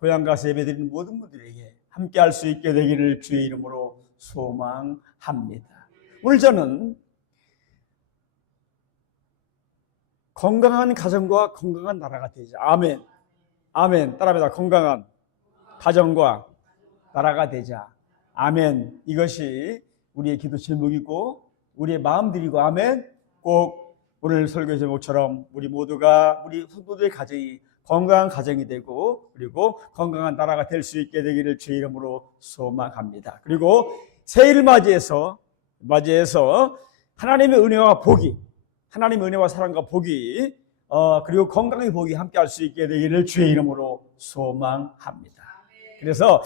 고향 가서 예배드리는 모든 분들에게 함께 할 수 있게 되기를 주의 이름으로 소망합니다. 오늘 저는 건강한 가정과 건강한 나라가 되자. 아멘. 아멘. 따라합니다. 건강한 가정과 나라가 되자. 아멘. 이것이 우리의 기도 제목이고 우리의 마음들이고, 아멘. 꼭 오늘 설교 제목처럼 우리 모두가, 우리 성도들의 가정이 건강한 가정이 되고, 그리고 건강한 나라가 될 수 있게 되기를 주의 이름으로 소망합니다. 그리고 새해를 맞이해서 하나님의 은혜와 복이, 하나님의 은혜와 사랑과 복이, 그리고 건강의 복이 함께 할 수 있게 되기를 주의 이름으로 소망합니다. 그래서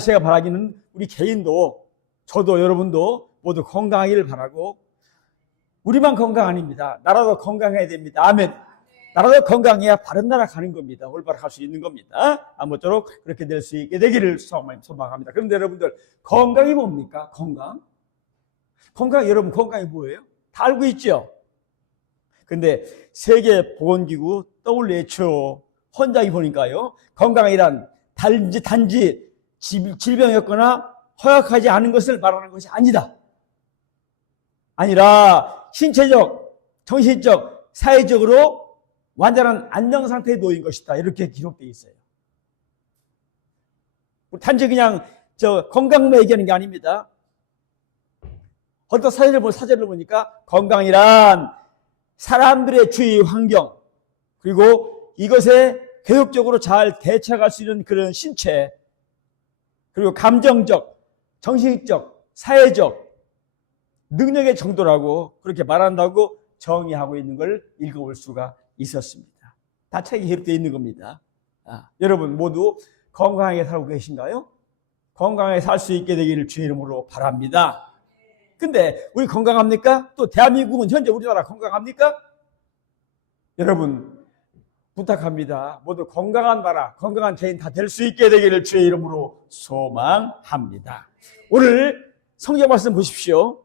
제가 바라기는 우리 개인도, 저도, 여러분도 모두 건강하기를 바라고, 우리만 건강 아닙니다. 나라도 건강해야 됩니다. 아멘. 나라도 건강해야 바른 나라 가는 겁니다. 올바로 갈 수 있는 겁니다. 아무쪼록 그렇게 될 수 있게 되기를 소망합니다. 그런데 여러분들, 건강이 뭡니까? 건강, 여러분 건강이 뭐예요? 다 알고 있죠? 근데 세계보건기구 WHO 헌장이 보니까요, 건강이란 단지 질병이었거나 허약하지 않은 것을 말하는 것이 아니라 신체적, 정신적, 사회적으로 완전한 안정 상태에 놓인 것이다. 이렇게 기록되어 있어요. 단지 그냥 건강만 얘기하는 게 아닙니다. 어떤 사전을 보니까 건강이란 사람들의 주위 환경, 그리고 이것에 교육적으로 잘 대처할 수 있는 그런 신체, 그리고 감정적, 정신적, 사회적 능력의 정도라고 그렇게 말한다고 정의하고 있는 걸 읽어볼 수가 있었습니다. 다 책에 기록되어 있는 겁니다. 여러분 모두 건강하게 살고 계신가요? 건강하게 살 수 있게 되기를 주의 이름으로 바랍니다. 근데 우리 건강합니까? 또 대한민국은 현재 우리나라 건강합니까? 여러분 부탁합니다. 모두 건강한 나라, 건강한 개인 다 될 수 있게 되기를 주의 이름으로 소망합니다. 오늘 성경 말씀 보십시오.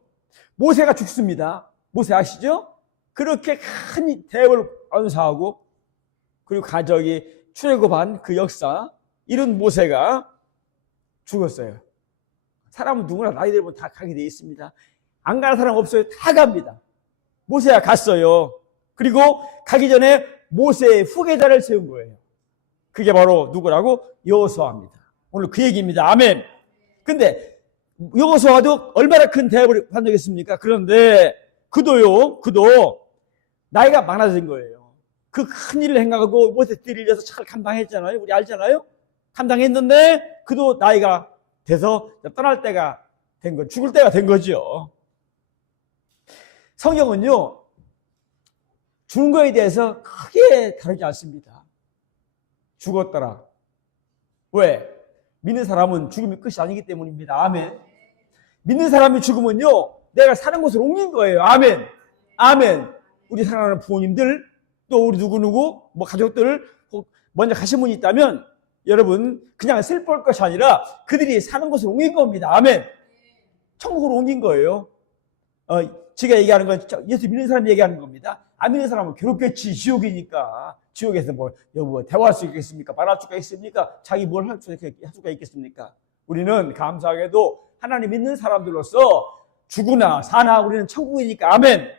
모세가 죽습니다. 모세 아시죠? 그렇게 큰 대업을 언사하고, 그리고 가족이 출애굽한 그 역사, 이런 모세가 죽었어요. 사람은 누구나 나이 들면 다 가게 돼 있습니다. 안 가는 사람 없어요. 다 갑니다. 모세가 갔어요. 그리고 가기 전에 모세의 후계자를 세운 거예요. 그게 바로 누구라고? 여호수아입니다. 오늘 그 얘기입니다. 아멘. 근데 여호수아도 얼마나 큰 대업을 한 적이 있습니까? 그런데 그도 나이가 많아진 거예요. 그 큰 일을 행하고 모세 띠를 위해서 잘 감당했잖아요. 우리 알잖아요. 감당했는데 그도 나이가 돼서 떠날 때가 된 거, 죽을 때가 된 거죠. 성경은요, 죽는 거에 대해서 크게 다르지 않습니다. 죽었더라. 왜? 믿는 사람은 죽음이 끝이 아니기 때문입니다. 아멘. 믿는 사람이 죽으면요, 내가 사는 곳을 옮긴 거예요. 아멘. 아멘. 우리 사랑하는 부모님들, 또 우리 누구누구, 가족들, 먼저 가신 분이 있다면, 여러분, 그냥 슬퍼할 것이 아니라 그들이 사는 곳을 옮긴 겁니다. 아멘. 천국으로 옮긴 거예요. 제가 얘기하는 건 예수 믿는 사람이 얘기하는 겁니다. 안 믿는 사람은 괴롭겠지. 지옥이니까. 지옥에서 여보, 대화할 수 있겠습니까? 말할 수가 있습니까? 자기 뭘 할 수가 있겠습니까? 우리는 감사하게도 하나님 믿는 사람들로서 죽으나 사나 우리는 천국이니까. 아멘.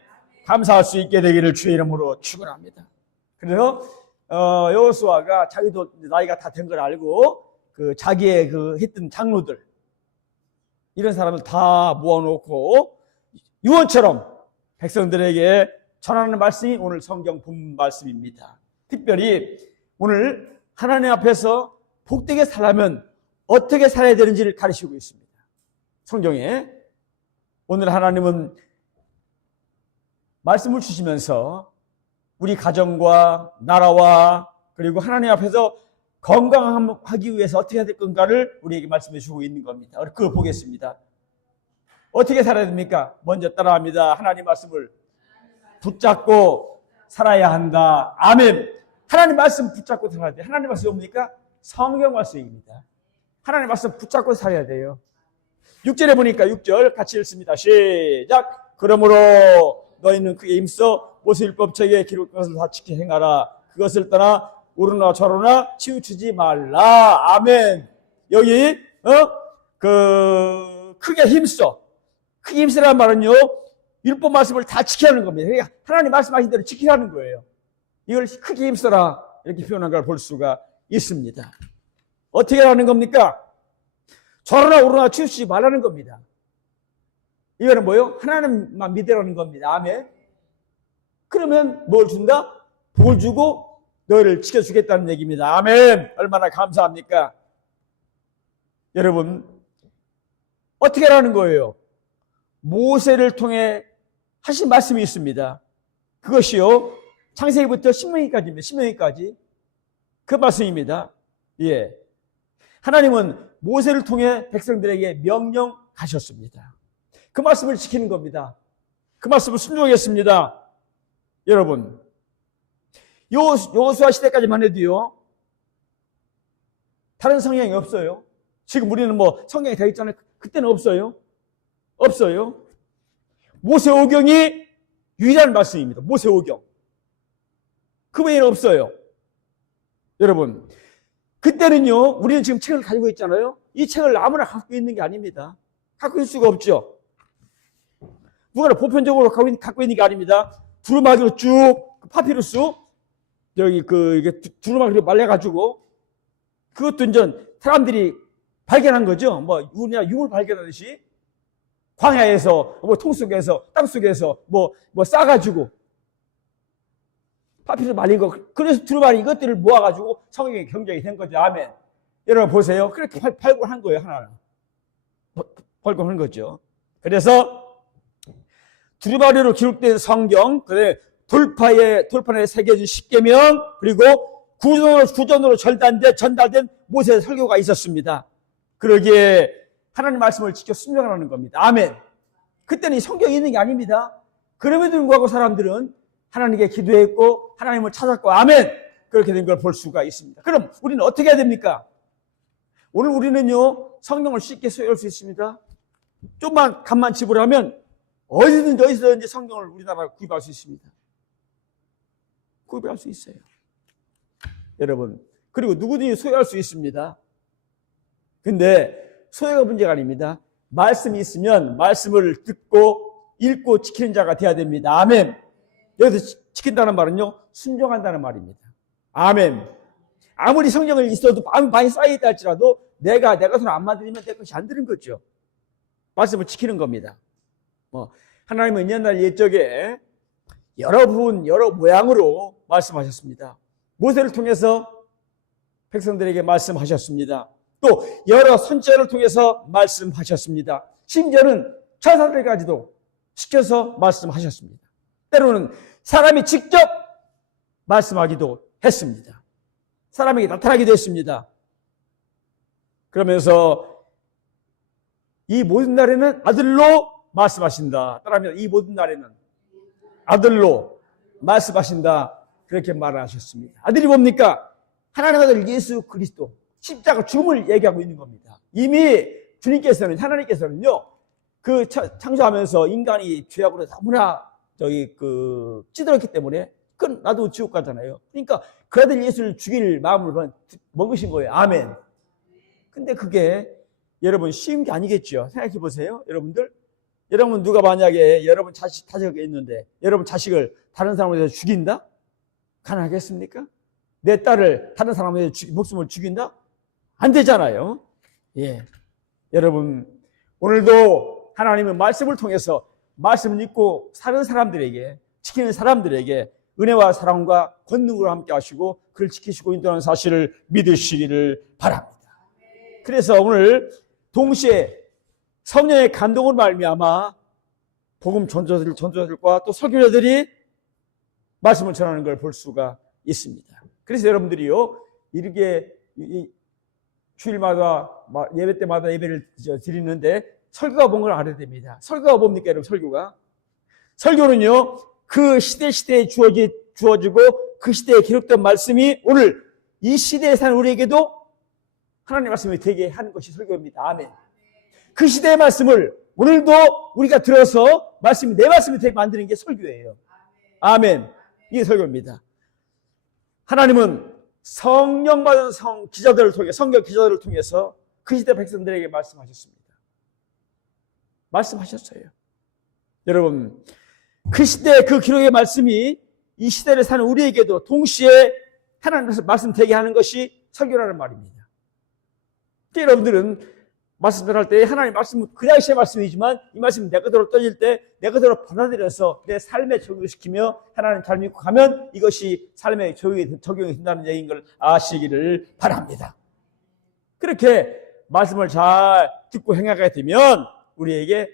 감사할 수 있게 되기를 주의 이름으로 축원합니다. 그래서 여호수아가 자기도 나이가 다 된 걸 알고 자기의 했던 장로들, 이런 사람을 다 모아놓고 유언처럼 백성들에게 전하는 말씀이 오늘 성경 본 말씀입니다. 특별히 오늘 하나님 앞에서 복되게 살려면 어떻게 살아야 되는지를 가르치고 있습니다. 성경에 오늘 하나님은 말씀을 주시면서 우리 가정과 나라와 그리고 하나님 앞에서 건강하기 위해서 어떻게 해야 될 건가를 우리에게 말씀해 주고 있는 겁니다. 그걸 보겠습니다. 어떻게 살아야 됩니까? 먼저 따라합니다. 하나님 말씀을 붙잡고 살아야 한다. 아멘. 하나님 말씀 붙잡고 살아야 돼요. 하나님 말씀이 뭡니까? 성경 말씀입니다. 하나님 말씀 붙잡고 살아야 돼요. 6절에 보니까 6절 같이 읽습니다. 시작. 그러므로 너희는 그에 힘써 모세율법책에 기록된 것을 다 지켜 행하라. 그것을 떠나 오르나 저르나 치우치지 말라. 아멘. 여기 크게 힘써. 크게 힘쓰라는 말은요, 율법 말씀을 다 지키라는 겁니다. 그러니까 하나님 말씀하신 대로 지키라는 거예요. 이걸 크게 힘써라 이렇게 표현한 걸 볼 수가 있습니다. 어떻게 하는 겁니까? 저러나 오르나 치우치지 말라는 겁니다. 이거는 뭐요? 하나님만 믿으라는 겁니다. 아멘. 그러면 뭘 준다? 복을 주고 너희를 지켜주겠다는 얘기입니다. 아멘. 얼마나 감사합니까? 여러분, 어떻게 하라는 거예요? 모세를 통해 하신 말씀이 있습니다. 그것이요, 창세기부터 신명기까지입니다. 신명기까지 그 말씀입니다. 예, 하나님은 모세를 통해 백성들에게 명령하셨습니다. 그 말씀을 지키는 겁니다. 그 말씀을 순종했습니다. 여러분, 여호수아 시대까지만 해도요, 다른 성경이 없어요. 지금 우리는 뭐 성경이 다 있잖아요. 그때는 없어요. 없어요. 모세오경이 유일한 말씀입니다. 모세오경. 그 외에는 없어요. 여러분, 그때는요, 우리는 지금 책을 가지고 있잖아요. 이 책을 아무나 갖고 있는 게 아닙니다. 갖고 있을 수가 없죠. 누구나 보편적으로 갖고 있는 게 아닙니다. 두루마기로 쭉, 파피루스, 이게 두루마기로 말려가지고, 그것도 이제 사람들이 발견한 거죠. 뭐, 우리가 유물 발견하듯이, 광야에서, 뭐, 통 속에서, 땅 속에서, 싸가지고, 파피루스 말린 거, 그래서 두루마기 이것들을 모아가지고 성경에 경작이 된 거죠. 아멘. 여러분 보세요. 그렇게 발굴한 거예요, 하나는. 발굴한 거죠. 그래서, 두루마리로 기록된 성경, 돌판에 새겨진 십계명, 그리고 구전으로 전달된 모세의 설교가 있었습니다. 그러기에 하나님 말씀을 지켜 순종하는 겁니다. 아멘. 그때는 이 성경이 있는 게 아닙니다. 그럼에도 불구하고 사람들은 하나님께 기도했고 하나님을 찾았고 아멘. 그렇게 된 걸 볼 수가 있습니다. 그럼 우리는 어떻게 해야 됩니까? 오늘 우리는요, 성경을 쉽게 소유할 수 있습니다. 좀만 값만 지불하면 어디든지 성경을 우리나라에 구입할 수 있습니다. 구입할 수 있어요. 여러분, 그리고 누구든지 소유할 수 있습니다. 근데 소유가 문제가 아닙니다. 말씀이 있으면 말씀을 듣고 읽고 지키는 자가 돼야 됩니다. 아멘. 여기서 지킨다는 말은요, 순종한다는 말입니다. 아멘. 아무리 성경을 있어도 많이 쌓여있다 할지라도 내가 손 안 만들면 내 것이 안 되는 거죠. 말씀을 지키는 겁니다. 하나님은 옛날 옛적에 여러 모양으로 말씀하셨습니다. 모세를 통해서 백성들에게 말씀하셨습니다. 또 여러 선지자를 통해서 말씀하셨습니다. 심지어는 천사들까지도 시켜서 말씀하셨습니다. 때로는 사람이 직접 말씀하기도 했습니다. 사람에게 나타나기도 했습니다. 그러면서 이 모든 날에는 아들로 말씀하신다. 따라합니다. 이 모든 날에는 아들로 말씀하신다. 그렇게 말을 하셨습니다. 아들이 뭡니까? 하나님의 아들 예수 그리스도 십자가 죽음을 얘기하고 있는 겁니다. 이미 하나님께서는요, 창조하면서 인간이 죄악으로 너무나 찌들었기 때문에 그건 나도 지옥 가잖아요. 그러니까 그 아들 예수를 죽일 마음을 먹으신 거예요. 아멘. 근데 그게 여러분 쉬운 게 아니겠죠. 생각해 보세요. 여러분 누가 만약에 여러분 자식이 있는데 여러분 자식을 다른 사람에 대해서 죽인다? 가능하겠습니까? 내 딸을 다른 사람에 대해서 목숨을 죽인다? 안 되잖아요. 예. 여러분, 오늘도 하나님은 말씀을 통해서 말씀을 읽고 사는 사람들에게, 지키는 사람들에게 은혜와 사랑과 권능으로 함께 하시고 그를 지키시고 인도하는 사실을 믿으시기를 바랍니다. 그래서 오늘 동시에 성령의 감동으로 말미암아 복음 전도자들과 또 설교자들이 말씀을 전하는 걸 볼 수가 있습니다. 그래서 여러분들이요, 이렇게 주일마다 예배 때마다 예배를 드리는데 설교가 뭔 걸 알아야 됩니다. 설교가 뭡니까, 여러분? 설교는요, 그 시대에 주어지고 그 시대에 기록된 말씀이 오늘 이 시대에 사는 우리에게도 하나님의 말씀이 되게 하는 것이 설교입니다. 아멘. 그 시대의 말씀을 오늘도 우리가 들어서 내 말씀이 되게 만드는 게 설교예요. 아멘. 이게 설교입니다. 하나님은 성령 받은 기자들을 통해 성경 기자들을 통해서 그 시대 백성들에게 말씀하셨습니다. 말씀하셨어요. 여러분, 그 시대 그 기록의 말씀이 이 시대를 사는 우리에게도 동시에 하나님께서 말씀되게 하는 것이 설교라는 말입니다. 여러분들은 말씀 전할 때 하나님 말씀은 그 당시의 말씀이지만 이 말씀이 내 그대로 떠질 때 내 그대로 받아들여서 내 삶에 적용시키며 하나님 잘 믿고 가면 이것이 삶에 적용이 된다는 얘기인 걸 아시기를 바랍니다. 그렇게 말씀을 잘 듣고 행하게 되면 우리에게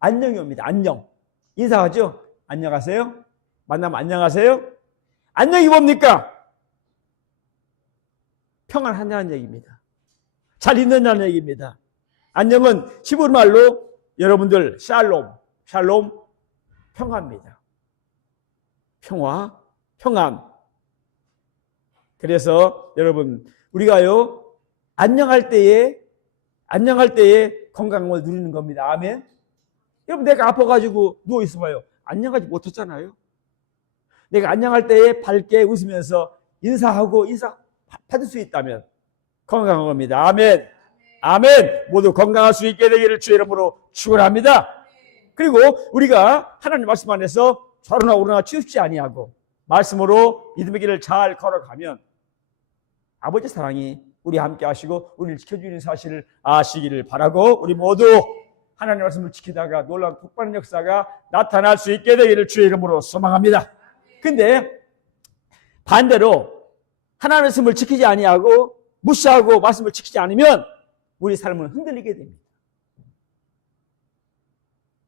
안녕이 옵니다. 안녕. 인사하죠? 안녕하세요? 만나면 안녕하세요? 안녕이 뭡니까? 평안하냐는 얘기입니다. 잘 있느냐는 얘기입니다. 안녕은 히브리 말로 여러분들 샬롬, 평화입니다. 평화, 평안. 그래서 여러분 우리가요 안녕할 때에 건강을 누리는 겁니다. 아멘. 여러분 내가 아파가지고 누워 있어봐요. 안녕하지 못했잖아요. 내가 안녕할 때에 밝게 웃으면서 인사하고 인사 받을 수 있다면 건강한 겁니다. 아멘. 아멘. 모두 건강할 수 있게 되기를 주의 이름으로 축원합니다. 그리고 우리가 하나님 말씀 안에서 좌로나 우로나 치우치지 아니하고 말씀으로 믿음의 길을 잘 걸어가면 아버지 사랑이 우리 함께 하시고 우리를 지켜주는 사실을 아시기를 바라고 우리 모두 하나님 말씀을 지키다가 놀라운 복받는 역사가 나타날 수 있게 되기를 주의 이름으로 소망합니다. 근데 반대로 하나님 말씀을 지키지 아니하고 무시하고 말씀을 지키지 않으면 우리 삶은 흔들리게 됩니다.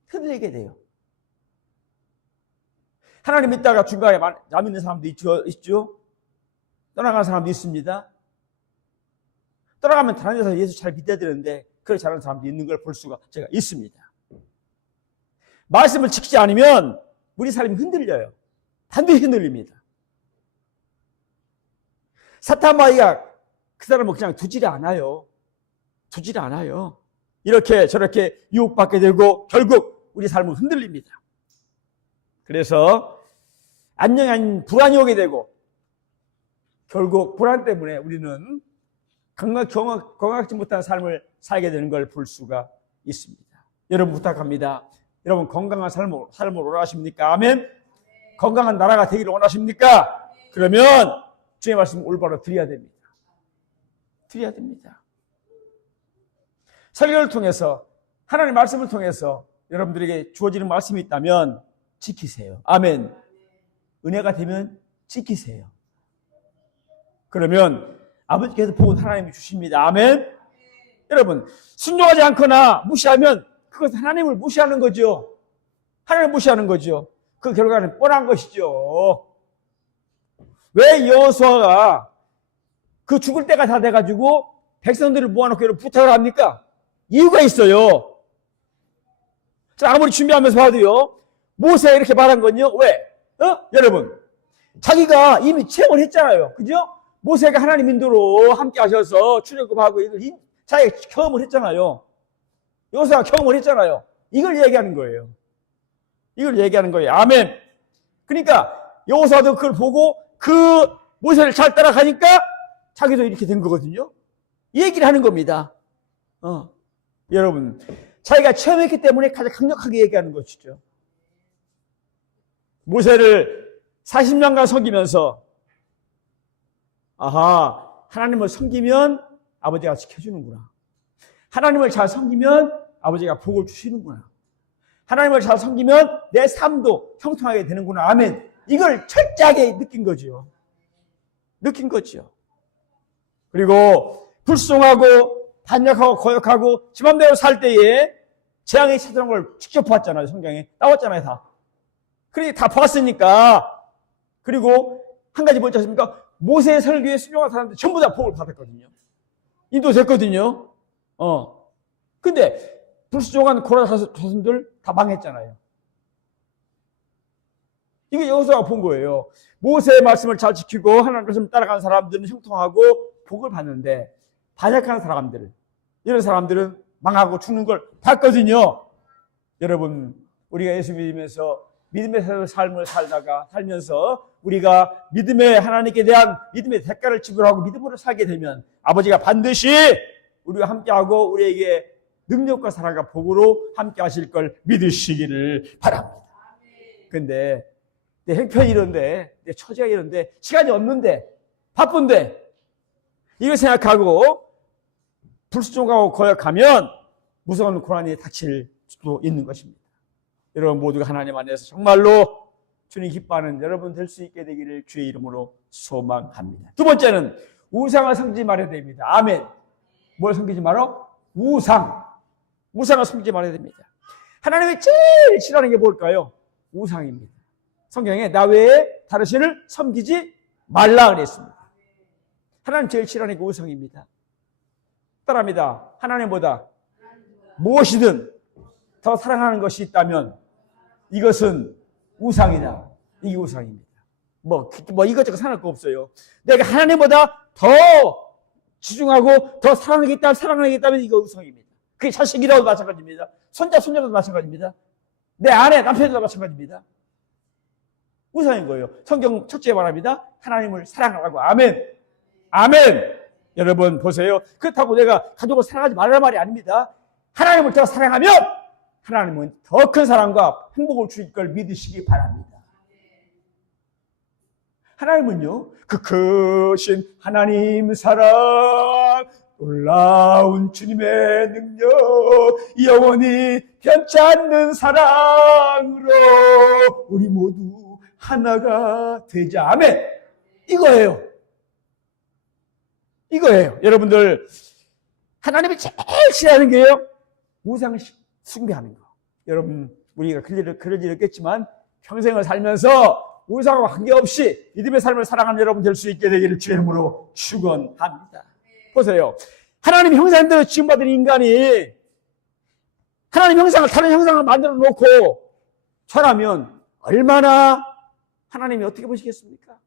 흔들리게 돼요. 하나님 믿다가 중간에 남 있는 사람도 있죠. 떠나가는 사람도 있습니다. 떠나가면 다른 데서 예수 잘 믿어야 되는데 그렇게 잘하는 사람도 있는 걸 볼 수가 제가 있습니다. 말씀을 지키지 않으면 우리 삶이 흔들려요. 반드시 흔들립니다. 사탄마귀가 그 사람을 그냥 두지를 않아요. 이렇게 저렇게 유혹받게 되고 결국 우리 삶은 흔들립니다. 그래서 안녕이 아닌 불안이 오게 되고 결국 불안 때문에 우리는 건강하지 못한 삶을 살게 되는 걸 볼 수가 있습니다. 여러분 부탁합니다. 여러분 건강한 삶을 원하십니까? 아멘. 건강한 나라가 되기를 원하십니까? 그러면 주의 말씀 올바로 드려야 됩니다. 설교를 통해서 하나님의 말씀을 통해서 여러분들에게 주어지는 말씀이 있다면 지키세요. 아멘. 은혜가 되면 지키세요. 그러면 아버지께서 복은 하나님이 주십니다. 아멘. 여러분 순종하지 않거나 무시하면 그것은 하나님을 무시하는 거죠. 하나님을 무시하는 거죠. 그 결과는 뻔한 것이죠. 왜 여호수아가 그 죽을 때가 다 돼가지고 백성들을 모아놓고 부탁을 합니까? 이유가 있어요. 자, 아무리 준비하면서 봐도요, 모세가 이렇게 말한 건요, 왜? 여러분, 자기가 이미 체험을 했잖아요. 그죠? 모세가 하나님 인도로 함께 하셔서 출애굽하고 이걸 자기가 경험을 했잖아요. 여호수아가 경험을 했잖아요. 이걸 얘기하는 거예요. 아멘. 그러니까 여호수아도 그걸 보고 그 모세를 잘 따라가니까 자기도 이렇게 된 거거든요. 이 얘기를 하는 겁니다. 여러분, 자기가 체험했기 때문에 가장 강력하게 얘기하는 것이죠. 모세를 40년간 섬기면서 하나님을 섬기면 아버지가 지켜주는구나. 하나님을 잘 섬기면 아버지가 복을 주시는구나. 하나님을 잘 섬기면 내 삶도 형통하게 되는구나. 아멘. 이걸 철저하게 느낀 거죠. 그리고 불순종하고 반역하고 거역하고 지 맘대로 살 때에 재앙이 찾아오는 걸 직접 봤잖아요. 성경에 나왔잖아요. 다. 그러니까 다 봤으니까. 그리고 한 가지 뭐지 않습니까? 모세의 설교에 순종한 사람들 전부 다 복을 받았거든요. 인도됐거든요. 근데 불순종한 고라 자손들 다 망했잖아요. 이게 여호수아가 본 거예요. 모세의 말씀을 잘 지키고 하나님의 말씀을 따라가는 사람들은 형통하고 복을 받는데 반역하는 사람들, 이런 사람들은 망하고 죽는 걸 봤거든요. 여러분, 우리가 예수 믿으면서 믿음의 삶을 살면서 우리가 믿음의 하나님께 대한 믿음의 대가를 지불하고 믿음으로 살게 되면 아버지가 반드시 우리와 함께하고 우리에게 능력과 사랑과 복으로 함께 하실 걸 믿으시기를 바랍니다. 근데 내 형편이 이런데, 내 처지가 이런데, 시간이 없는데, 바쁜데, 이걸 생각하고 불순종하고 거역하면 무서운 고난이 닥칠 수도 있는 것입니다. 여러분 모두가 하나님 안에서 정말로 주님 기뻐하는 여러분 될 수 있게 되기를 주의 이름으로 소망합니다. 두 번째는 우상을 섬기지 말아야 됩니다. 아멘. 뭘 섬기지 말어? 우상을 섬기지 말아야 됩니다. 하나님이 제일 싫어하는 게 뭘까요? 우상입니다. 성경에 나 외에 다른 신을 섬기지 말라 그랬습니다. 하나님 제일 싫어하는 게 우상입니다. 따라합니다. 하나님보다 무엇이든 더 사랑하는 것이 있다면 이것은 우상이다. 이게 우상입니다. 뭐 이것저것 상할 거 없어요. 내가 하나님보다 더 지중하고 더 사랑하겠다면 이거 우상입니다. 그게 자식이라도 마찬가지입니다. 손자도 마찬가지입니다. 내 아내, 남편도 마찬가지입니다. 우상인 거예요. 성경 첫째 말합니다. 하나님을 사랑하라고. 아멘. 아멘. 여러분 보세요. 그렇다고 내가 가족을 사랑하지 말라는 말이 아닙니다. 하나님을 더 사랑하면 하나님은 더 큰 사랑과 행복을 주실 걸 믿으시기 바랍니다. 하나님은요, 그 크신 하나님 사랑, 놀라운 주님의 능력, 영원히 변치 않는 사랑으로 우리 모두 하나가 되자. 아멘. 이거예요. 여러분들, 하나님이 제일 싫어하는 게요, 우상을 숭배하는 거. 여러분, 우리가 그럴 일 없겠지만 평생을 살면서 우상과 관계없이 믿음의 삶을 살아가는 여러분 될 수 있게 되기를 주의 이름으로 축원합니다. 보세요. 하나님 형상대로 지음받은 인간이 하나님 형상을 다른 형상을 만들어 놓고 절하면 얼마나 하나님이 어떻게 보시겠습니까?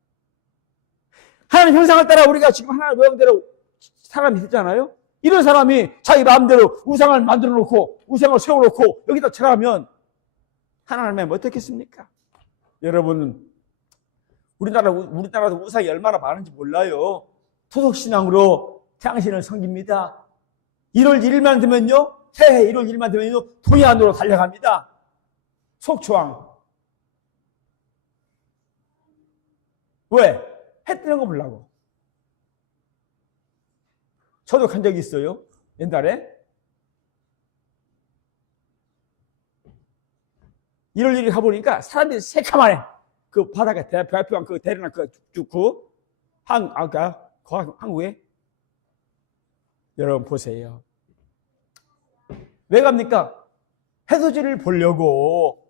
하나님 형상을 따라 우리가 지금 하나님 모양대로 사람이 됐잖아요. 이런 사람이 자기 마음대로 우상을 만들어 놓고 우상을 세워놓고 여기다 절하면 하나님은 어떻겠습니까? 여러분, 우리나라도 우상이 얼마나 많은지 몰라요. 토속신앙으로 당신을 섬깁니다. 1월 1일만 되면요, 새해 1월 1일만 되면요, 동해안으로 달려갑니다. 속초항. 왜? 해 뜨는 거 보려고. 저도 간 적이 있어요. 옛날에. 1월 1일 가보니까 사람들이 새카만해. 그 바다가 대표한 그 대련한 그 쭉 한국에. 여러분 보세요. 왜 갑니까? 해돋이를 보려고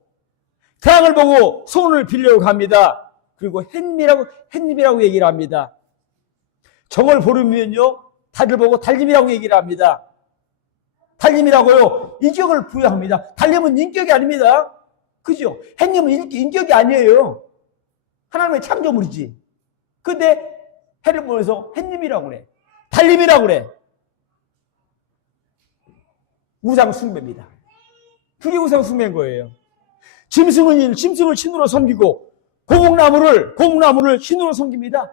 태양을 보고 손을 빌려고 갑니다. 그리고 햇님이라고 얘기를 합니다. 정월 보름이면요, 달을 보고 달님이라고 얘기를 합니다. 달님이라고요, 인격을 부여합니다. 달님은 인격이 아닙니다. 그죠? 햇님은 인격이 아니에요. 하나님의 창조물이지. 근데 해를 보면서 햇님이라고 그래. 달님이라고 그래. 우상 숭배입니다. 그게 우상 숭배인 거예요. 짐승을 신으로 섬기고 고목나무를 신으로 섬깁니다.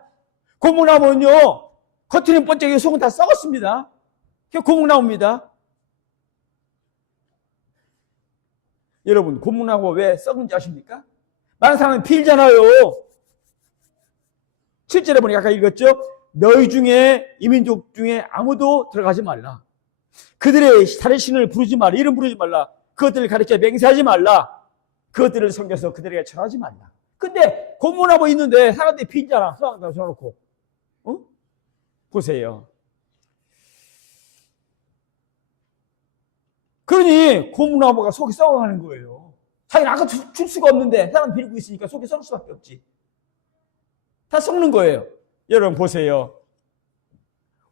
고목나무는요, 겉으로는 번쩍이고 속은 다 썩었습니다. 그게 고목나무입니다. 여러분, 고목나무가 왜 썩은지 아십니까? 많은 사람은 빌잖아요. 7절에 보니까 아까 읽었죠? 너희 중에, 이민족 중에 아무도 들어가지 말라. 그들의 다른 신을 부르지 말라. 이름 부르지 말라. 그것들을 가르쳐 맹세하지 말라. 그것들을 섬겨서 그들에게 절하지 말라. 근데 고목나무 있는데 사람들이 빌잖아. 수학다 줘놓고. 보세요. 그러니 고목나무가 속이 썩어가는 거예요. 자기는 아까 줄 수가 없는데 사람 빌고 있으니까 속이 썩을 수밖에 없지. 다 썩는 거예요. 여러분 보세요.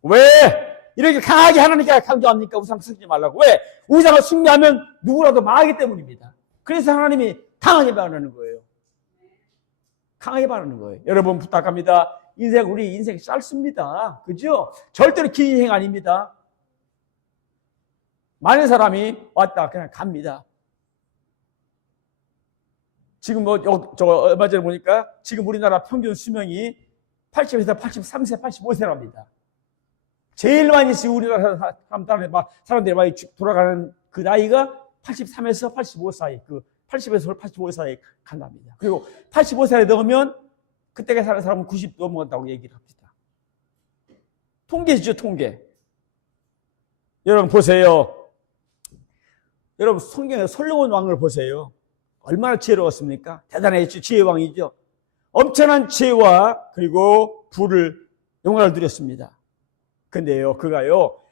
왜 이렇게 강하게 하나님께 강조합니까? 우상 쓰지 말라고. 왜? 우상을 숭배하면 누구라도 망하기 때문입니다. 그래서 하나님이 강하게 반하는 거예요. 강하게 반하는 거예요. 여러분 부탁합니다. 우리 인생 짧습니다. 그죠? 절대로 긴 인생 아닙니다. 많은 사람이 왔다 그냥 갑니다. 지금 얼마 전에 보니까 지금 우리나라 평균 수명이 80에서 83세, 85세랍니다. 제일 많이 지금 우리나라 사람들이 많이 돌아가는 그 나이가 83에서 85 사이, 80에서 85 사이 간답니다. 그리고 85세에 넘으면 그때가 사는 사람은 90 넘어간다고 얘기를 합니다. 통계죠, 통계. 여러분 보세요. 여러분 성경에 솔로몬 왕을 보세요. 얼마나 지혜로웠습니까? 대단했죠. 지혜왕이죠. 엄청난 지혜와 그리고 부를 영광을 누렸습니다. 근데요, 그가요,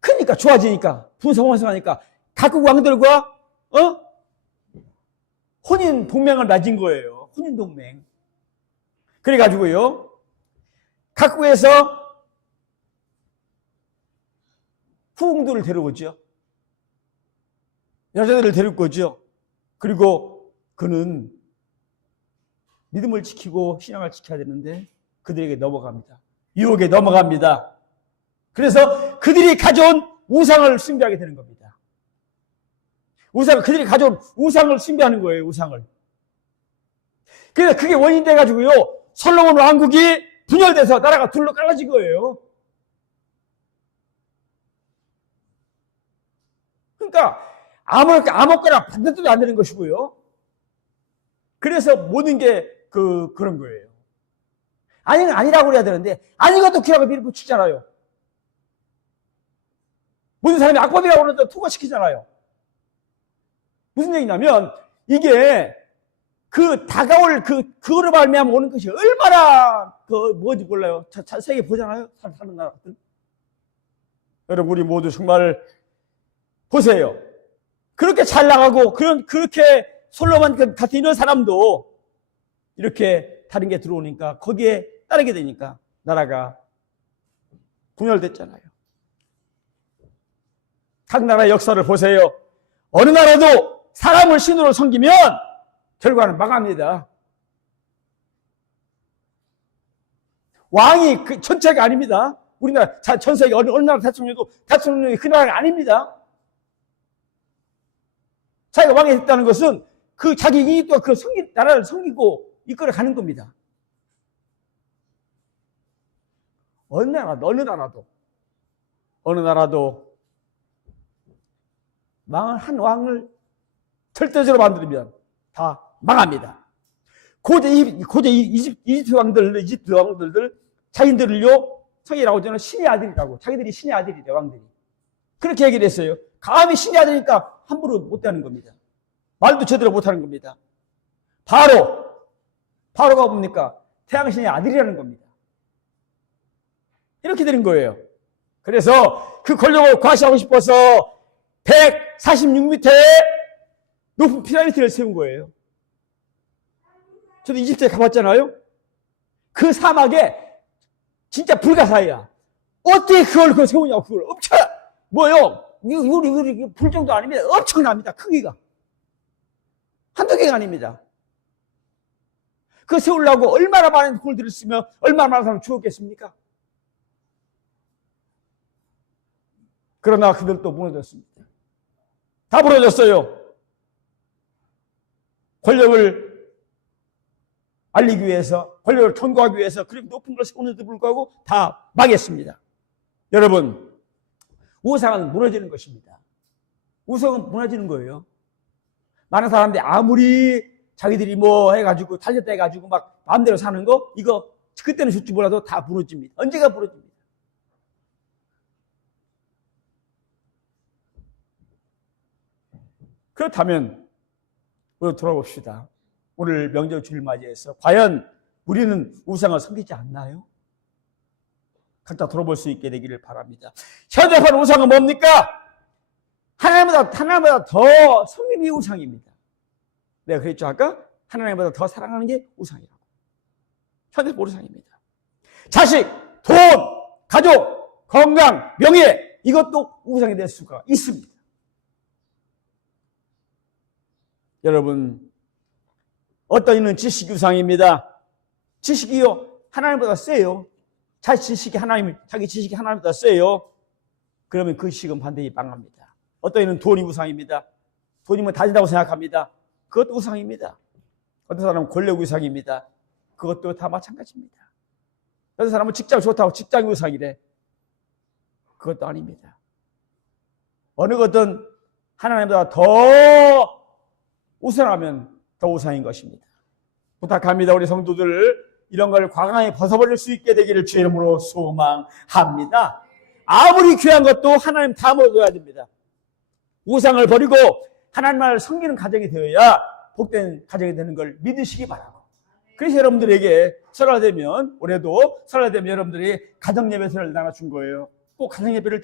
크니까 좋아지니까 분성왕성하니까 각국 왕들과 혼인 동맹을 맺은 거예요. 혼인 동맹. 그래가지고요, 각국에서 후궁들을 데려오죠. 여자들을 데릴 거죠. 그리고 그는 믿음을 지키고 신앙을 지켜야 되는데 그들에게 넘어갑니다. 유혹에 넘어갑니다. 그래서 그들이 가져온 우상을 숭배하게 되는 겁니다. 그들이 가져온 우상을 숭배하는 거예요, 우상을. 그래서 그게 원인이 돼가지고요, 솔로몬 왕국이 분열돼서 나라가 둘로 갈라진 거예요. 그러니까 아무거나 반대도 안 되는 것이고요. 그래서 모든 게 그런 거예요. 아니라고 그래야 되는데 아니것도 귀하게 밀어붙이잖아요. 무슨 사람이 악법이라고 그러는데 통과시키잖아요. 무슨 얘기냐면 이게 다가올 그거로 말미암아 오는 것이 얼마나 뭔지 몰라요. 세계 보잖아요. 사는 나라들. 여러분 우리 모두 정말 보세요. 그렇게 잘 나가고 그렇게 솔로몬 같은 이런 사람도 이렇게 다른 게 들어오니까 거기에 따르게 되니까 나라가 분열됐잖아요. 각 나라의 역사를 보세요. 어느 나라도 사람을 신으로 섬기면 결과는 망합니다. 왕이 전체가 아닙니다. 우리나라 전 세계 어느 나라 대통령이 그 나라가 아닙니다. 자기가 왕이 됐다는 것은 자기 이익도 나라를 섬기고 이끌어 가는 겁니다. 어느 나라도 망한 한 왕을 절대적으로 만들면 다 망합니다. 고대 이집트 왕들 자기들을요, 성이라고 저는 신의 아들이라고, 자기들이 신의 아들이래, 왕들이. 그렇게 얘기를 했어요. 감히 신의 아들이니까 함부로 못하는 겁니다. 말도 제대로 못하는 겁니다. 바로가 뭡니까? 태양신의 아들이라는 겁니다. 이렇게 되는 거예요. 그래서 그 권력을 과시하고 싶어서 146m의 높은 피라미드를 세운 거예요. 저도 이집트에 가봤잖아요. 그 사막에 진짜 불가사의야. 어떻게 그걸 세우냐고, 그걸. 엄청, 이거 불 정도 아닙니다. 엄청납니다. 크기가. 한두 개가 아닙니다. 그거 세우려고 얼마나 많은 돈을 들였으면 얼마나 많은 사람을 죽었겠습니까? 그러나 그들도 무너졌습니다. 다 무너졌어요. 권력을 알리기 위해서, 권력을 견고하기 위해서 그렇게 높은 걸 세우는데도 불구하고 다 망했습니다. 여러분, 우상은 무너지는 것입니다. 우상은 무너지는 거예요. 많은 사람들이 아무리 자기들이 해가지고 달렸다 해가지고 막 마음대로 사는 거, 이거 그때는 줄지 몰라도 다 무너집니다. 언제가 무너집니다. 그렇다면 우리 돌아봅시다. 오늘 명절 주일 맞이해서 과연 우리는 우상을 섬기지 않나요? 각자 돌아볼 수 있게 되기를 바랍니다. 현대판 우상은 뭡니까? 하나님보다 더 섬김이 우상입니다. 내가 그랬죠 아까? 하나님보다 더 사랑하는 게 우상이라고. 현대판 우상입니다. 자식, 돈, 가족, 건강, 명예, 이것도 우상이 될 수가 있습니다. 여러분, 어떤 이는 지식이 우상입니다. 지식이요, 하나님보다 세요. 자기 지식이 하나님보다 세요. 그러면 그 지식은 반드시 망합니다. 어떤 이는 돈이 우상입니다. 돈이면 다진다고 생각합니다. 그것도 우상입니다. 어떤 사람은 권력 우상입니다. 그것도 다 마찬가지입니다. 어떤 사람은 직장 좋다고 직장 우상이래. 그것도 아닙니다. 어느 것든 하나님보다 더 우선하면 더 우상인 것입니다. 부탁합니다. 우리 성도들 이런 걸 과감히 벗어버릴 수 있게 되기를 주의 이름으로 소망합니다. 아무리 귀한 것도 하나님 다 먹어야 됩니다. 우상을 버리고 하나님을 섬기는 가정이 되어야 복된 가정이 되는 걸 믿으시기 바라고. 그래서 여러분들에게 설날 되면 올해도 설날 되면 여러분들이 가정 예배를 나눠준 거예요. 꼭 가정 예배를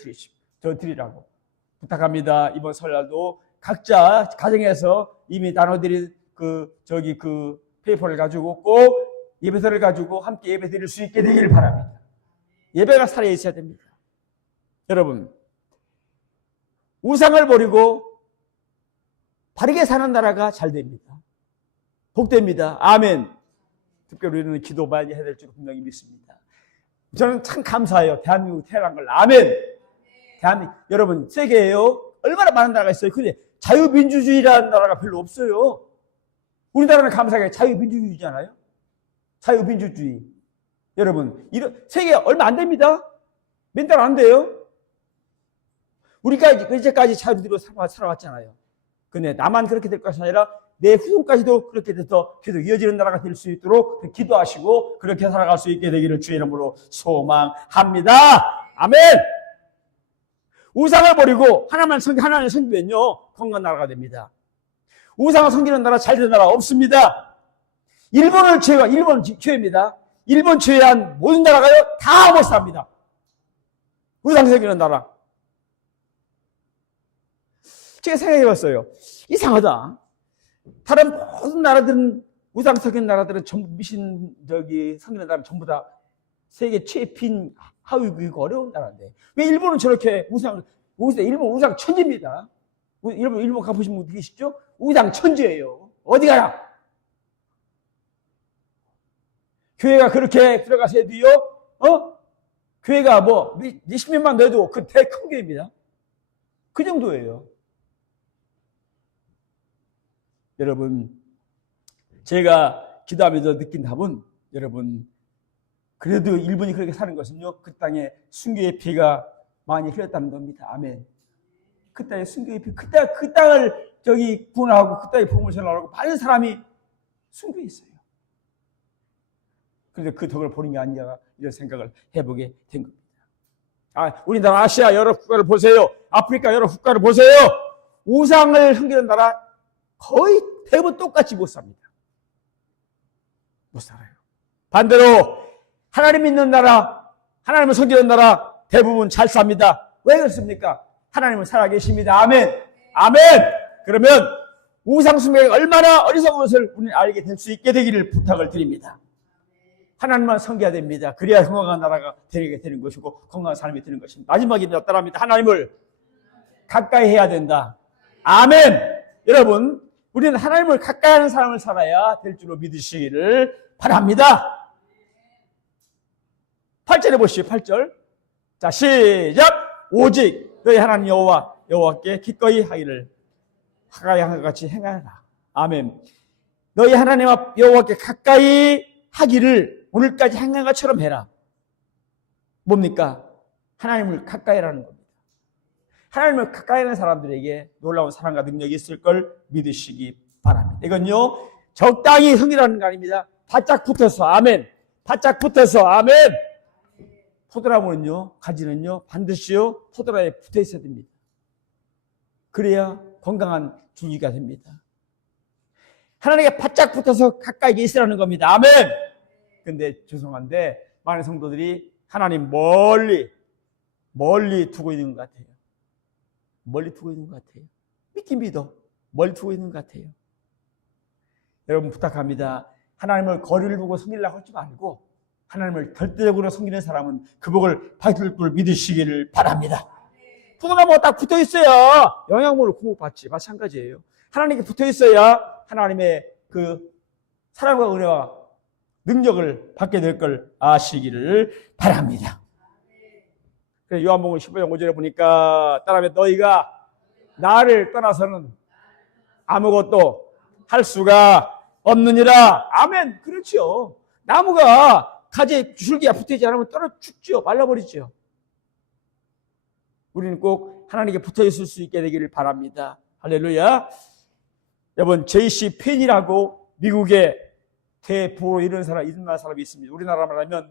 드리라고 부탁합니다. 이번 설날도 각자 가정에서 이미 나눠드린 그 페이퍼를 가지고 꼭 예배서를 가지고 함께 예배 드릴 수 있게 되기를 바랍니다. 예배가 살아 있어야 됩니다. 여러분, 우상을 버리고 바르게 사는 나라가 잘 됩니다. 복됩니다. 아멘. 특별히 우리는 기도 많이 해야 될 줄 분명히 믿습니다. 저는 참 감사해요. 대한민국 태어난 걸. 아멘. 여러분, 세계에요. 얼마나 많은 나라가 있어요. 근데 자유민주주의라는 나라가 별로 없어요. 우리나라는 감사하게 자유민주주의잖아요. 자유민주주의. 여러분, 세계 얼마 안 됩니다. 몇 달 안 돼요. 우리가 이제까지 자유민주주의로 살아왔잖아요. 근데 나만 그렇게 될 것이 아니라 내 후손까지도 그렇게 돼서 계속 이어지는 나라가 될 수 있도록 기도하시고 그렇게 살아갈 수 있게 되기를 주의 이름으로 소망합니다. 아멘. 우상을 버리고 하나님을 섬기면요 건강한 나라가 됩니다. 우상을 섬기는 나라, 잘 되는 나라 없습니다. 일본 제외입니다. 일본 제외한 모든 나라가요 다 못 삽니다. 우상 섬기는 나라. 제가 생각해봤어요. 이상하다. 다른 모든 나라들은 우상 섬기는 나라들은 전부 섬기는 나라는 전부 다 세계 최빈 하위국이고 어려운 나라인데 왜 일본은 저렇게 일본 우상 천지입니다. 일본 가보신 분 계시죠? 우상 천지예요. 어디 가라? 교회가 그렇게 들어가서 해도요, 교회가 몇십년만 돼도 그 대 큰 교회입니다. 그 정도예요. 여러분, 제가 기도하면서 느낀 답은 여러분, 그래도 일본이 그렇게 사는 것은요, 그 땅에 순교의 피가 많이 흘렸다는 겁니다. 아멘. 그 땅에 순교의 피, 그 땅을 구원하고 그 땅에 복음을 전하라고 많은 사람이 순교했어요. 그런데 그 덕을 보는 게 아니냐, 이런 생각을 해보게 된 겁니다. 우리나라 아시아 여러 국가를 보세요. 아프리카 여러 국가를 보세요. 우상을 섬기는 나라 거의 대부분 똑같이 못 삽니다. 못 살아요. 반대로 하나님 믿는 나라, 하나님을 섬기는 나라 대부분 잘 삽니다. 왜 그렇습니까? 하나님은 살아계십니다. 아멘. 아멘. 그러면 우상 숭배가 얼마나 어리석은 것을 우리는 알게 될 수 있게 되기를 부탁을 드립니다. 하나님만 섬겨야 됩니다. 그래야 건강한 나라가 되게 되는 것이고 건강한 삶이 되는 것입니다. 마지막입니다. 따라합니다. 하나님을 가까이 해야 된다. 아멘. 여러분, 우리는 하나님을 가까이 하는 삶을 살아야 될 줄로 믿으시기를 바랍니다. 8절에 보시죠. 8절. 자, 시작. 오직 너희 하나님 여호와께 기꺼이 하기를 가까이 한 것 같이 행하라. 아멘. 너희 하나님 여호와께 가까이 하기를 오늘까지 행한 것처럼 해라. 뭡니까? 하나님을 가까이 하라는 겁니다. 하나님을 가까이 하는 사람들에게 놀라운 사랑과 능력이 있을 걸 믿으시기 바랍니다. 이건요, 적당히 성이라는 거 아닙니다. 바짝 붙어서, 아멘. 바짝 붙어서, 아멘. 포도나무는요, 가지는요, 반드시요, 포도나무에 붙어 있어야 됩니다. 그래야 건강한 줄기가 됩니다. 하나님께 바짝 붙어서 가까이 있으라는 겁니다. 아멘. 근데 죄송한데, 많은 성도들이 하나님 멀리 두고 있는 것 같아요. 멀리 두고 있는 것 같아요. 믿긴 믿어. 멀리 두고 있는 것 같아요. 여러분 부탁합니다. 하나님을 거리를 두고 섬기려고 하지 말고 하나님을 절대적으로 섬기는 사람은 그 복을 받을 줄 믿으시기를 바랍니다. 포도나무가 딱 붙어 있어야 영양분을 공급받지. 마찬가지예요. 하나님께 붙어 있어야 하나님의 그 사랑과 은혜와 능력을 받게 될 걸 아시기를 바랍니다. 요한복음 15장 5절에 보니까 따라하면 너희가 나를 떠나서는 아무것도 할 수가 없느니라. 아멘. 그렇죠. 나무가 가지에 줄기가 붙어있지 않으면 떨어 죽죠. 말라버리죠. 우리는 꼭 하나님께 붙어 있을 수 있게 되기를 바랍니다. 할렐루야. 여러분, J.C. 펜이라고 미국의 대부로 이런 사람이 있습니다. 우리나라 말하면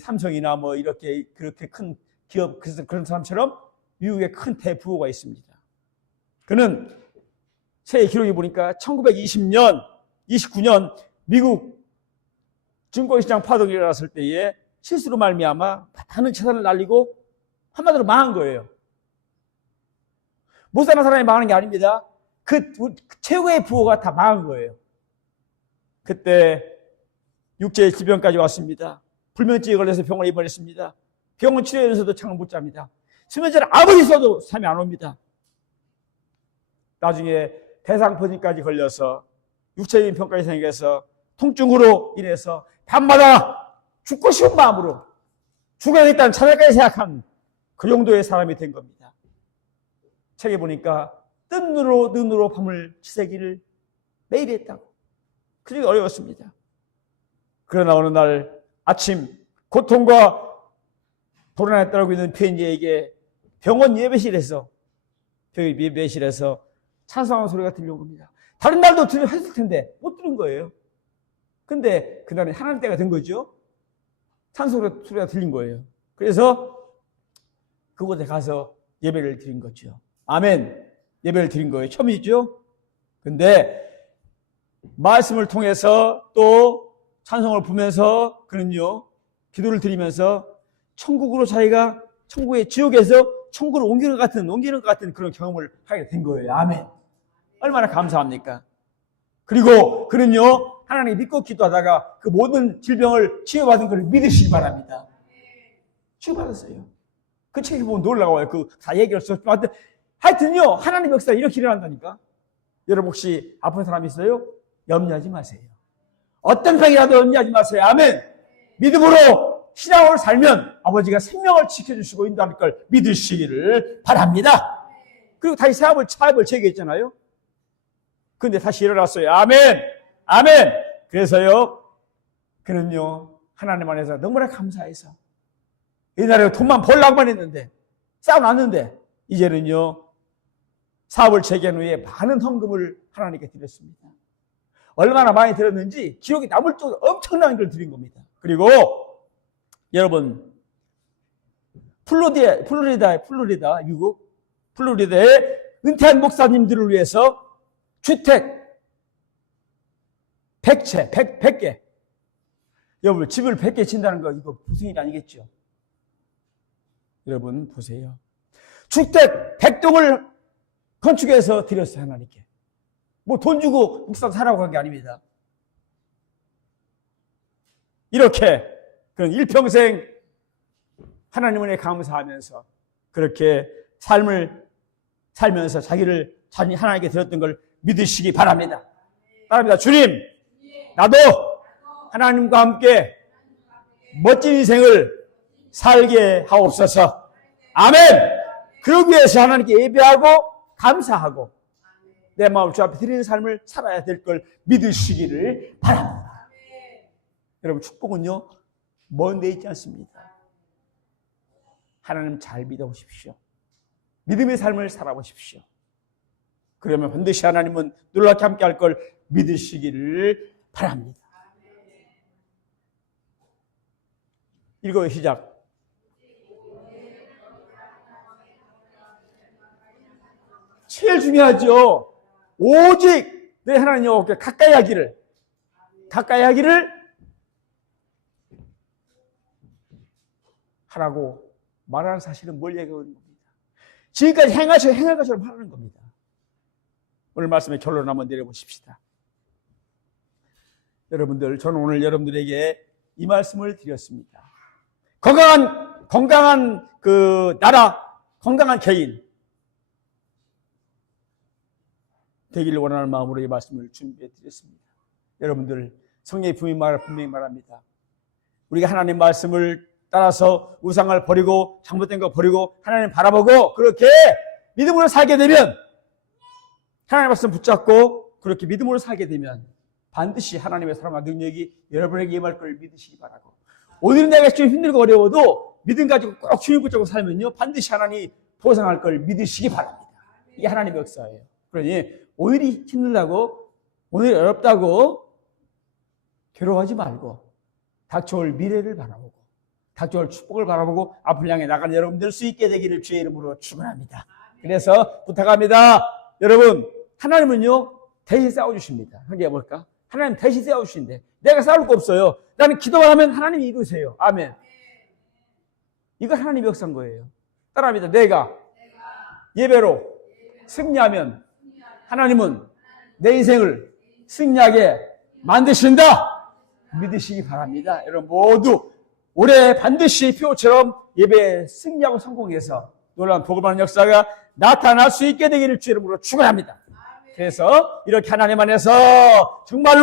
삼성이나 이렇게 그렇게 큰 기업 그런 사람처럼 미국의 큰 대부호가 있습니다. 그는 새 기록에 보니까 1920년, 29년 미국 증권시장 파동이 일어났을 때에 실수로 말미암아 많은 재산을 날리고 한마디로 망한 거예요. 못 사는 사람이 망하는 게 아닙니다. 그 최고의 부호가 다 망한 거예요. 그때 육체의 질병까지 왔습니다. 불면증에 걸려서 병원에 입원했습니다. 병원 치료하면서도 잠을 못 잡니다. 수면제를 아무리 써도 잠이 안 옵니다. 나중에 대상포진까지 걸려서 육체적인 병까지 생겨서 통증으로 인해서 밤마다 죽고 싶은 마음으로 죽어야겠다는 차별까지 생각한 그 정도의 사람이 된 겁니다. 책에 보니까 뜬 눈으로 밤을 지새기를 매일 했다고. 그게 어려웠습니다. 그러나 어느 날 아침 고통과 불안에 떨고 있는 펜이에게 병원 예배실에서 찬송하는 소리가 들려온 겁니다. 다른 날도 했을 텐데 못 들은 거예요. 근데 그날은 하나님 때가 된 거죠. 찬송 소리가 들린 거예요. 그래서 그곳에 가서 예배를 드린 거죠. 아멘. 예배를 드린 거예요. 처음이죠. 근데 말씀을 통해서 또 찬송을 부르면서 그는요, 기도를 드리면서 자기가 천국의 지옥에서 천국을 옮기는 것 같은 그런 경험을 하게 된 거예요. 아멘. 얼마나 감사합니까? 그리고 그는요, 하나님 믿고 기도하다가 그 모든 질병을 치유받은 걸 믿으시기 바랍니다. 치유받았어요. 그 책에 보면 놀라워요. 다 얘기할 수 없지만 하여튼요, 하나님 역사가 이렇게 일어난다니까. 여러분 혹시 아픈 사람 있어요? 염려하지 마세요. 어떤 병이라도 염려하지 마세요. 아멘. 믿음으로 신앙으로 살면 아버지가 생명을 지켜주시고 인도할 걸 믿으시기를 바랍니다. 그리고 다시 차압을 제기했잖아요. 근데 다시 일어났어요. 아멘. 아멘. 그래서요, 그는요, 하나님 안에서 너무나 감사해서 옛날에 돈만 벌라고만 했는데 쌓아놨는데 이제는요, 사업을 재개한 후에 많은 헌금을 하나님께 드렸습니다. 얼마나 많이 드렸는지 기억이 남을 정도로 엄청난 걸 드린 겁니다. 그리고 여러분, 플로리다, 미국 플로리다의 은퇴한 목사님들을 위해서 주택 100개. 여러분, 집을 100개 친다는 거 이거 무슨 일 아니겠죠? 여러분 보세요. 주택 100동을 건축해서 드렸어요, 하나님께. 돈 주고 목사 사라고 한 게 아닙니다. 이렇게 그런 일평생 하나님 은혜에 감사하면서 그렇게 삶을 살면서 자기를 하나님께 드렸던 걸 믿으시기 바랍니다. 주님, 나도 하나님과 함께 멋진 인생을 살게 하옵소서. 아멘. 그러기 위해서 하나님께 예배하고 감사하고 내 마음을 주 앞에 드리는 삶을 살아야 될 걸 믿으시기를 바랍니다. 여러분, 축복은요, 먼 데 있지 않습니다. 하나님 잘 믿어보십시오. 믿음의 삶을 살아보십시오. 그러면 반드시 하나님은 놀랍게 함께 할 걸 믿으시기를 바랍니다. 읽어요, 시작. 제일 중요하죠. 오직 내 하나님 여호와께 가까이 하기를 하라고 말하는 사실은 뭘 얘기하는 겁니다. 지금까지 행할 것처럼 하라는 겁니다. 오늘 말씀의 결론을 한번 내려보십시다. 여러분들, 저는 오늘 여러분들에게 이 말씀을 드렸습니다. 건강한 그 나라, 건강한 개인 되기를 원하는 마음으로 이 말씀을 준비해 드렸습니다. 여러분들, 성령이 분명히 말합니다. 우리가 하나님 말씀을 따라서 우상을 버리고 잘못된 거 버리고 하나님 바라보고 그렇게 믿음으로 살게 되면, 하나님 말씀 붙잡고 그렇게 믿음으로 살게 되면 반드시 하나님의 사랑과 능력이 여러분에게 임할 걸 믿으시기 바라고, 오늘은 내가 좀 힘들고 어려워도 믿음 가지고 꼭 주님 붙잡고 살면요 반드시 하나님이 보상할 걸 믿으시기 바랍니다. 이게 하나님의 역사예요. 그러니 오늘이 힘들다고, 오늘이 어렵다고 괴로워하지 말고 닥쳐올 미래를 바라보고 닥쳐올 축복을 바라보고 앞을 향해 나가는 여러분 될 수 있게 되기를 주의 이름으로 축원합니다. 그래서 부탁합니다. 여러분, 하나님은요 대신 싸워주십니다. 한개 볼까? 하나님 대신 싸워주시는데 내가 싸울 거 없어요. 나는 기도만 하면 하나님이 이루세요. 아멘. 이거 하나님의 역사인 거예요. 따라합니다. 내가 예배로 승리하면 하나님은 내 인생을 승리하게 만드신다. 믿으시기 바랍니다. 여러분 모두 올해 반드시 표처럼 예배에 승리하고 성공해서 놀라운 복을 받는 역사가 나타날 수 있게 되기를 주의 이름으로 축원합니다. 그래서 이렇게 하나님 안에서 정말로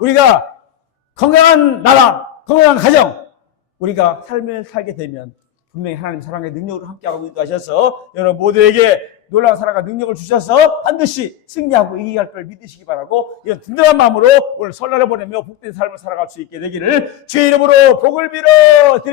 우리가 건강한 나라, 건강한 가정, 우리가 삶을 살게 되면 분명히 하나님 사랑의 능력으로 함께하고 인도하셔서 여러분 모두에게 놀라운 사랑과 능력을 주셔서 반드시 승리하고 이기게 할 걸 믿으시기 바라고, 이런 든든한 마음으로 오늘 설날을 보내며 복된 삶을 살아갈 수 있게 되기를 주의 이름으로 복을 빌어 드립니다.